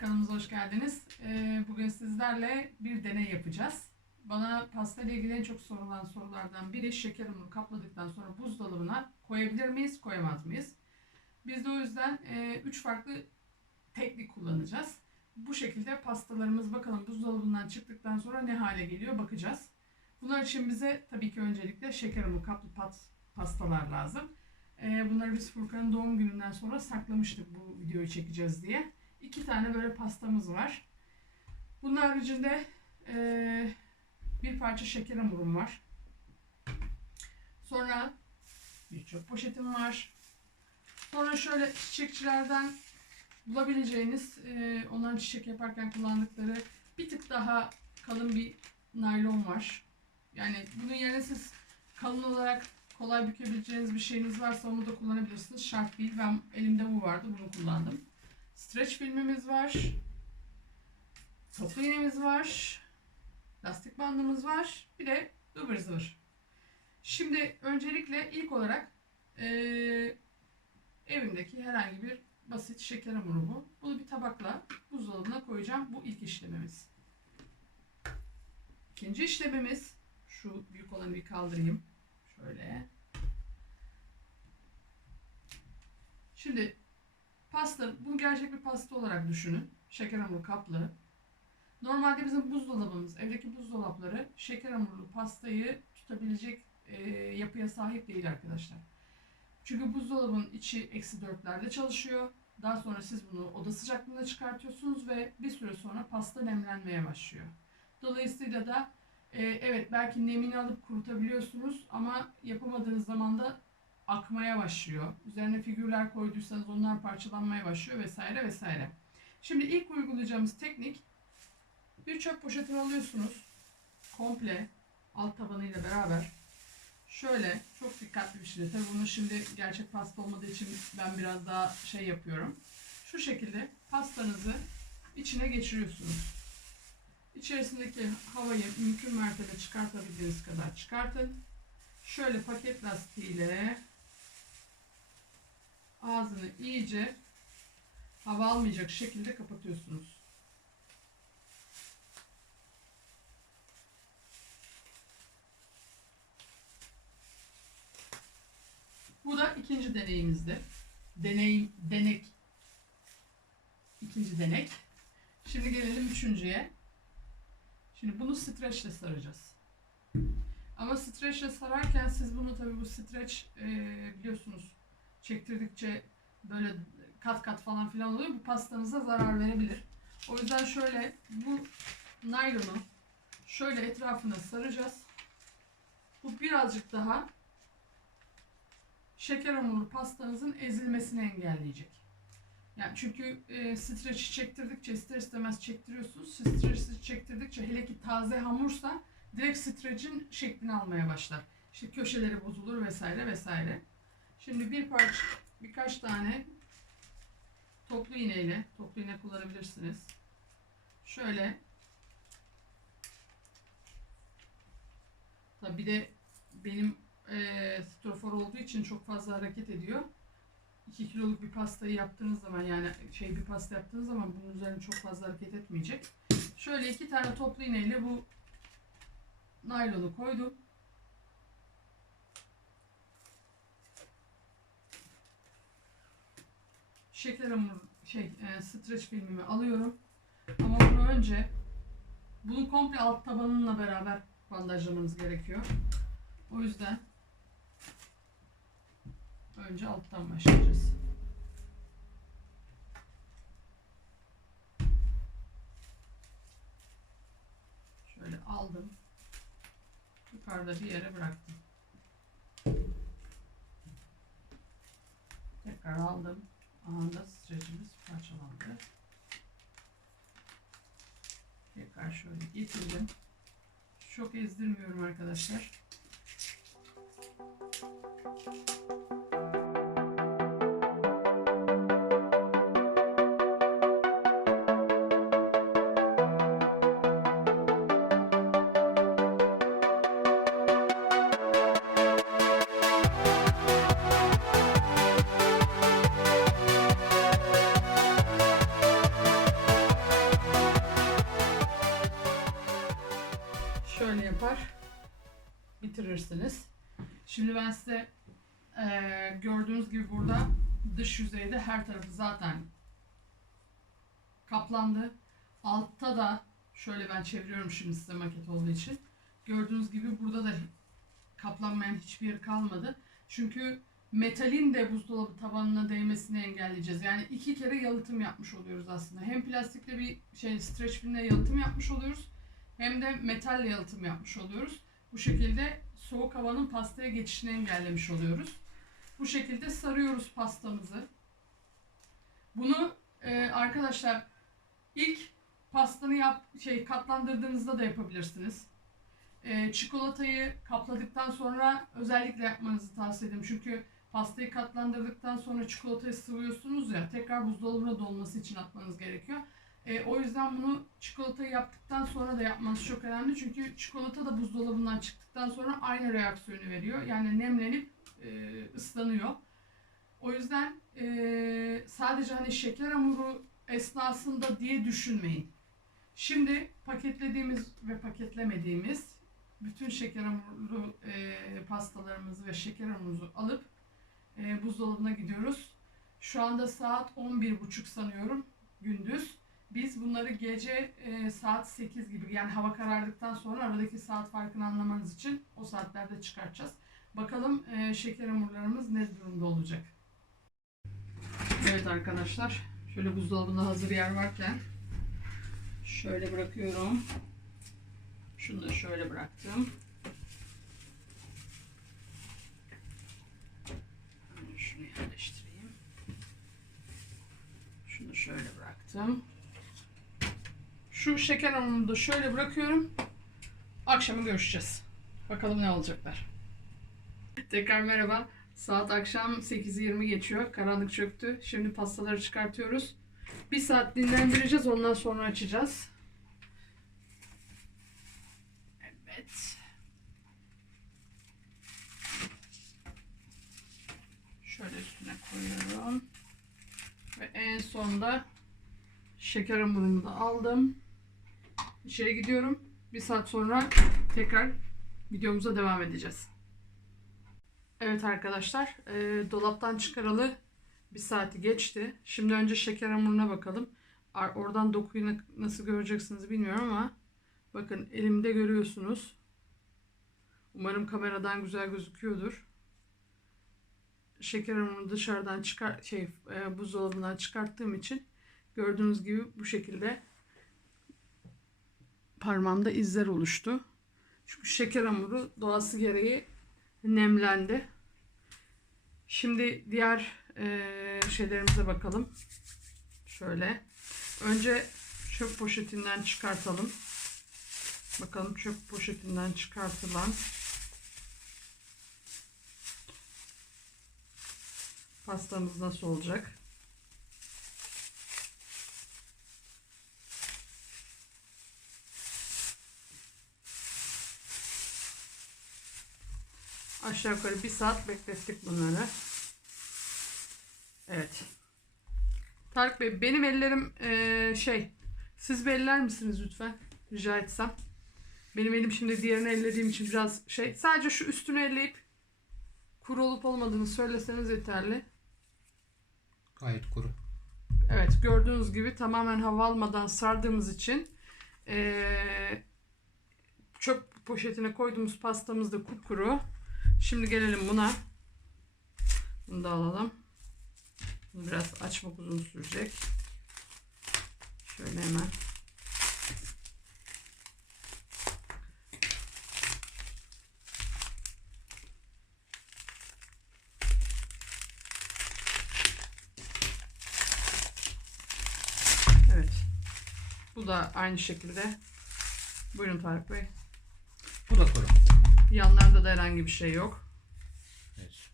Kanalımıza hoş geldiniz. Ee, bugün sizlerle bir deney yapacağız. Bana pasta ile ilgili en çok sorulan sorulardan biri şeker hamuru kapladıktan sonra buzdolabına koyabilir miyiz, koyamaz mıyız? Biz de o yüzden 3 farklı teknik kullanacağız. Bu şekilde pastalarımız bakalım buzdolabından çıktıktan sonra ne hale geliyor bakacağız. Bunlar için bize tabii ki öncelikle şeker hamuru kaplı pastalar lazım. Ee, bunları biz Furkan'ın doğum gününden sonra saklamıştık bu videoyu çekeceğiz diye. İki tane böyle pastamız var. Bunun haricinde eee, bir parça şeker hamurum var. Sonra bir çöp poşetim var. Sonra şöyle çiçekçilerden bulabileceğiniz, eee, onların çiçek yaparken kullandıkları bir tık daha kalın bir naylon var. Yani bunun yerine siz kalın olarak kolay bükebileceğiniz bir şeyiniz varsa onu da kullanabilirsiniz. Şart değil. Ben elimde bu vardı. Bunu kullandım. Streç filmimiz var. Toplu iğnemiz var. Lastik bandımız var. Bir de ıvır zıvır. Şimdi öncelikle ilk olarak eee, evimdeki herhangi bir basit şeker hamuru bu. Bunu bir tabakla buzdolabına koyacağım. Bu ilk işlemimiz. İkinci işlemimiz şu büyük olanı bir kaldırayım. Şöyle. Şimdi pasta, bunu gerçek bir pasta olarak düşünün. Şeker hamuru kaplı. Normalde bizim buzdolabımız, evdeki buzdolapları şeker hamurlu pastayı tutabilecek e, yapıya sahip değil arkadaşlar. Çünkü buzdolabının içi eksi dörtlerde çalışıyor. Daha sonra siz bunu oda sıcaklığına çıkartıyorsunuz ve bir süre sonra pasta nemlenmeye başlıyor. Dolayısıyla da e, evet belki nemini alıp kurutabiliyorsunuz ama yapamadığınız zaman da akmaya başlıyor. Üzerine figürler koyduysanız onlar parçalanmaya başlıyor vesaire vesaire. Şimdi ilk uygulayacağımız teknik bir çöp poşetini alıyorsunuz. Komple alt tabanıyla beraber şöyle çok dikkatli bir şekilde. Tabii bunu şimdi gerçek pasta olmadığı için ben biraz daha şey yapıyorum. Şu şekilde pastanızı içine geçiriyorsunuz. İçerisindeki havayı mümkün mertebe çıkartabildiğiniz kadar çıkartın. Şöyle paket lastiğiyle ağzını iyice hava almayacak şekilde kapatıyorsunuz. Bu da ikinci deneyimizdi. Deney, denek. İkinci denek. Şimdi gelelim üçüncüye. Şimdi bunu streçle saracağız. Ama streçle sararken siz bunu tabii bu streç e, biliyorsunuz çektirdikçe böyle kat kat falan filan oluyor. Bu pastanıza zarar verebilir. O yüzden şöyle bu naylonu şöyle etrafına saracağız. Bu birazcık daha şeker hamuru pastanızın ezilmesini engelleyecek. Yani çünkü e, streçi çektirdikçe ister istemez çektiriyorsunuz. Streçi çektirdikçe hele ki taze hamursa direkt streçin şeklini almaya başlar. İşte köşeleri bozulur vesaire vesaire. Şimdi bir parça birkaç tane toplu iğneyle toplu iğne kullanabilirsiniz. Şöyle Tabi de benim e, strofor olduğu için çok fazla hareket ediyor. 2 kiloluk bir pastayı yaptığınız zaman yani şey bir pasta yaptığınız zaman bunun üzerine çok fazla hareket etmeyecek. Şöyle iki tane toplu iğneyle bu naylonu koydum. Şeker hamur şey e, streç filmimi alıyorum. Ama bunu önce bunu komple alt tabanınla beraber bandajlamanız gerekiyor. O yüzden önce alttan başlayacağız. Şöyle aldım. Yukarıda bir yere bıraktım. Tekrar aldım. Anında streçimiz parçalandı. Tekrar şöyle getirdim. Çok ezdirmiyorum arkadaşlar. Bitirirsiniz. Şimdi ben size eee, gördüğünüz gibi burada dış yüzeyde her tarafı zaten kaplandı. Altta da şöyle ben çeviriyorum şimdi size maket olduğu için. Gördüğünüz gibi burada da kaplanmayan hiçbir yer kalmadı. Çünkü metalin de buzdolabı tabanına değmesini engelleyeceğiz. Yani iki kere yalıtım yapmış oluyoruz aslında. Hem plastikle bir şey streç filmle yalıtım yapmış oluyoruz. Hem de metalle yalıtım yapmış oluyoruz. Bu şekilde soğuk havanın pastaya geçişini engellemiş oluyoruz. Bu şekilde sarıyoruz pastamızı. Bunu e, arkadaşlar ilk pastanı yap şey katlandırdığınızda da yapabilirsiniz. E, çikolatayı kapladıktan sonra özellikle yapmanızı tavsiye ederim. Çünkü pastayı katlandırdıktan sonra çikolatayı sıvıyorsunuz ya tekrar buzdolabına dolması için atmanız gerekiyor. E, o yüzden bunu çikolatayı yaptıktan sonra da yapmanız çok önemli. Çünkü çikolata da buzdolabından çıktıktan sonra aynı reaksiyonu veriyor. Yani nemlenip e, ıslanıyor. O yüzden e, sadece hani şeker hamuru esnasında diye düşünmeyin. Şimdi paketlediğimiz ve paketlemediğimiz bütün şeker hamurlu e, pastalarımızı ve şeker hamurumuzu alıp e, buzdolabına gidiyoruz. Şu anda saat 11.30 sanıyorum gündüz. Biz bunları gece e, saat 8 gibi yani hava karardıktan sonra aradaki saat farkını anlamanız için o saatlerde çıkartacağız. Bakalım e, şeker hamurlarımız ne durumda olacak. Evet arkadaşlar şöyle buzdolabında hazır yer varken şöyle bırakıyorum. Şunu da şöyle bıraktım. Şunu yerleştireyim. Şunu şöyle bıraktım. Şu şeker hamurunu da şöyle bırakıyorum. Akşama görüşeceğiz. Bakalım ne olacaklar. Tekrar merhaba. Saat akşam 8.20 geçiyor. Karanlık çöktü. Şimdi pastaları çıkartıyoruz. Bir saat dinlendireceğiz. Ondan sonra açacağız. Evet. Şöyle üstüne koyuyorum. Ve en sonda şeker hamurumu da aldım. İçeri gidiyorum. Bir saat sonra tekrar videomuza devam edeceğiz. Evet arkadaşlar, e, dolaptan çıkaralı bir saati geçti. Şimdi önce şeker hamuruna bakalım. Oradan dokuyu na- nasıl göreceksiniz bilmiyorum ama bakın elimde görüyorsunuz. Umarım kameradan güzel gözüküyordur. Şeker hamurunu dışarıdan çıkar şey e, buzdolabından çıkarttığım için gördüğünüz gibi bu şekilde parmağımda izler oluştu. Çünkü şeker hamuru doğası gereği nemlendi. Şimdi diğer eee, şeylerimize bakalım. Şöyle. Önce çöp poşetinden çıkartalım. Bakalım çöp poşetinden çıkartılan pastamız nasıl olacak? Aşağı yukarı bir saat beklettik bunları. Evet. Tarık Bey benim ellerim eee, şey siz belirler misiniz lütfen rica etsem. Benim elim şimdi diğerini ellediğim için biraz şey sadece şu üstünü elleyip kuru olup olmadığını söyleseniz yeterli. Gayet kuru. Evet gördüğünüz gibi tamamen hava almadan sardığımız için eee, çöp poşetine koyduğumuz pastamız da kupkuru. Şimdi gelelim buna. Bunu da alalım. Bunu biraz açmak uzun sürecek. Şöyle hemen. Evet. Bu da aynı şekilde. Buyurun Tarık Bey. Bu da kuru. Yanlarda da herhangi bir şey yok. Evet.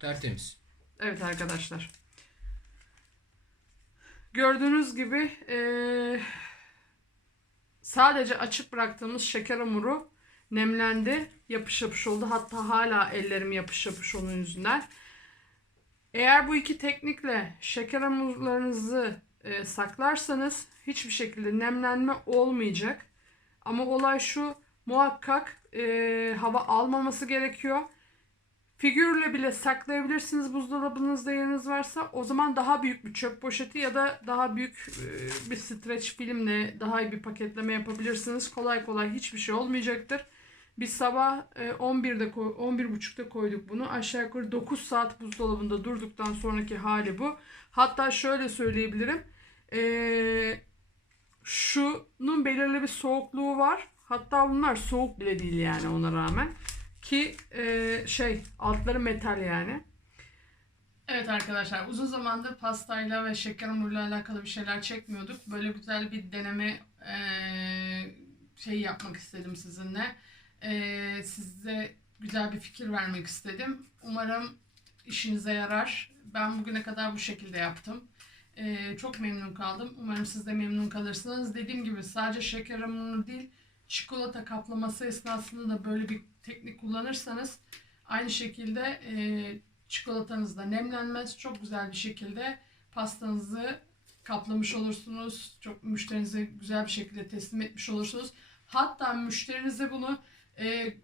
Tertemiz. Evet arkadaşlar. Gördüğünüz gibi eee, sadece açık bıraktığımız şeker hamuru nemlendi. Yapış yapış oldu. Hatta hala ellerim yapış yapış onun yüzünden. Eğer bu iki teknikle şeker hamurlarınızı e, saklarsanız hiçbir şekilde nemlenme olmayacak. Ama olay şu muhakkak e, hava almaması gerekiyor. Figürle bile saklayabilirsiniz buzdolabınızda yeriniz varsa. O zaman daha büyük bir çöp poşeti ya da daha büyük e, bir streç filmle daha iyi bir paketleme yapabilirsiniz. Kolay kolay hiçbir şey olmayacaktır. Biz sabah e, 11'de koy, 11.30'da koyduk bunu. Aşağı yukarı 9 saat buzdolabında durduktan sonraki hali bu. Hatta şöyle söyleyebilirim. E, şunun belirli bir soğukluğu var. Hatta bunlar soğuk bile değil yani ona rağmen. Ki e, şey altları metal yani. Evet arkadaşlar uzun zamandır pastayla ve şeker hamuruyla alakalı bir şeyler çekmiyorduk. Böyle güzel bir deneme e, şey yapmak istedim sizinle. E, size güzel bir fikir vermek istedim. Umarım işinize yarar. Ben bugüne kadar bu şekilde yaptım. E, çok memnun kaldım. Umarım siz de memnun kalırsınız. Dediğim gibi sadece şeker hamuru değil çikolata kaplaması esnasında da böyle bir teknik kullanırsanız aynı şekilde e, çikolatanız da nemlenmez. Çok güzel bir şekilde pastanızı kaplamış olursunuz. Çok müşterinize güzel bir şekilde teslim etmiş olursunuz. Hatta müşterinize bunu e,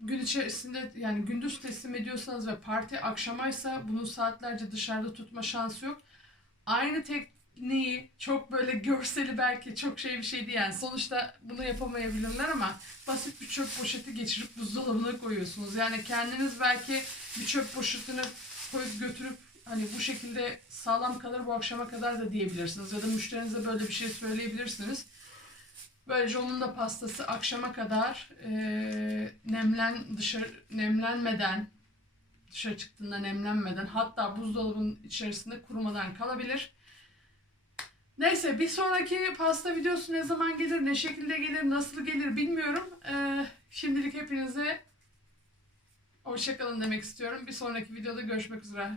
gün içerisinde yani gündüz teslim ediyorsanız ve parti akşamaysa bunu saatlerce dışarıda tutma şansı yok. Aynı tekniği çok böyle görseli belki çok şey bir şey değil yani sonuçta bunu yapamayabilirler ama basit bir çöp poşeti geçirip buzdolabına koyuyorsunuz. Yani kendiniz belki bir çöp poşetine koyup götürüp hani bu şekilde sağlam kalır bu akşama kadar da diyebilirsiniz ya da müşterinize böyle bir şey söyleyebilirsiniz. Böylece onun da pastası akşama kadar eee, nemlen dışarı nemlenmeden dışarı çıktığında nemlenmeden hatta buzdolabının içerisinde kurumadan kalabilir. Neyse bir sonraki pasta videosu ne zaman gelir, ne şekilde gelir, nasıl gelir bilmiyorum. Eee, şimdilik hepinize hoşçakalın demek istiyorum. Bir sonraki videoda görüşmek üzere.